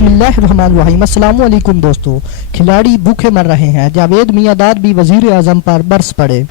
बिस्मिल्लाहिर्रहमानिर्रहीम। अस्सलाम वालेकुम दोस्तों। खिलाड़ी भूखे मर रहे हैं, जावेद मियांदाद भी वजीर आजम पर बरस पड़े।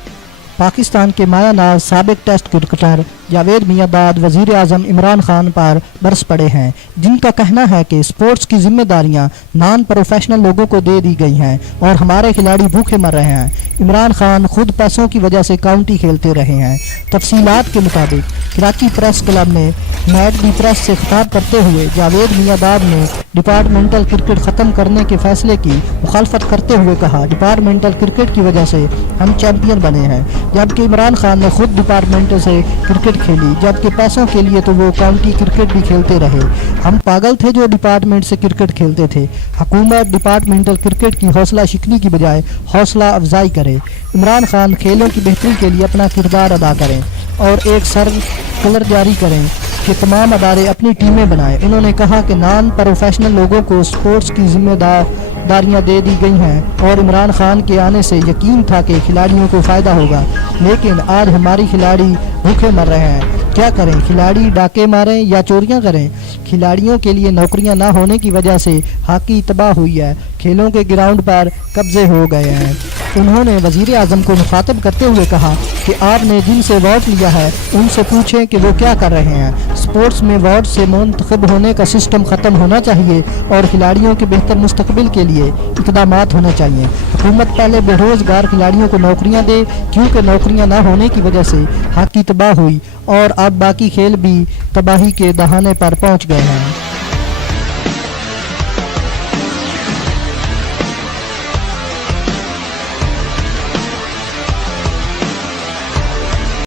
पाकिस्तान के मायानाज साबिक टेस्ट क्रिकेटर जावेद मियांदाद वजीर आजम इमरान खान पर बरस पड़े हैं, जिनका कहना है कि स्पोर्ट्स की जिम्मेदारियां नॉन प्रोफेशनल लोगों को दे दी गई हैं और हमारे खिलाड़ी भूखे मर रहे हैं। इमरान खान खुद पैसों की वजह से काउंटी खेलते रहे हैं। तफसीलात के मुताबिक कराची प्रेस क्लब में मैट दी प्रेस से खिताब करते हुए जावेद मियांदाद ने डिपार्टमेंटल क्रिकेट ख़त्म करने के फैसले की मुखालफत करते हुए कहा, डिपार्टमेंटल क्रिकेट की वजह से हम चैंपियन बने हैं, जबकि इमरान खान ने खुद डिपार्टमेंटल से क्रिकेट खेली, जबकि पैसों के लिए तो वो काउंटी क्रिकेट भी खेलते रहे। हम पागल थे जो डिपार्टमेंट से क्रिकेट खेलते थे। हुकूमत डिपार्टमेंटल क्रिकेट की हौसला शिकनी की बजाय हौसला अफजाई करे। इमरान खान खेलों की बेहतरी के लिए अपना किरदार अदा करें और एक सर्कुलर जारी करें कि तमाम अदारे अपनी टीमें बनाएं। उन्होंने कहा कि नॉन प्रोफेशनल लोगों को स्पोर्ट्स की जिम्मेदारियां दे दी गई हैं और इमरान खान के आने से यकीन था कि खिलाड़ियों को फ़ायदा होगा, लेकिन आज हमारी खिलाड़ी भूखे मर रहे हैं। क्या करें? खिलाड़ी डाके मारें या चोरियां करें? खिलाड़ियों के लिए नौकरियां ना होने की वजह से हॉकी तबाह हुई है, खेलों के ग्राउंड पर कब्जे हो गए हैं। उन्होंने वजीर आजम को मुखातब करते हुए कहा कि आपने जिनसे वोट लिया है उनसे पूछें कि वो क्या कर रहे हैं। स्पोर्ट्स में वोट से मुंतखब होने का सिस्टम ख़त्म होना चाहिए और खिलाड़ियों के बेहतर मुस्तकबिल के लिए इक़दामात होने चाहिए। हुकूमत पहले बेरोज़गार खिलाड़ियों को नौकरियां दे, क्योंकि नौकरियां ना होने की वजह से हॉकी तबाह हुई और अब बाकी खेल भी तबाही के दहाने पर पहुंच गए हैं।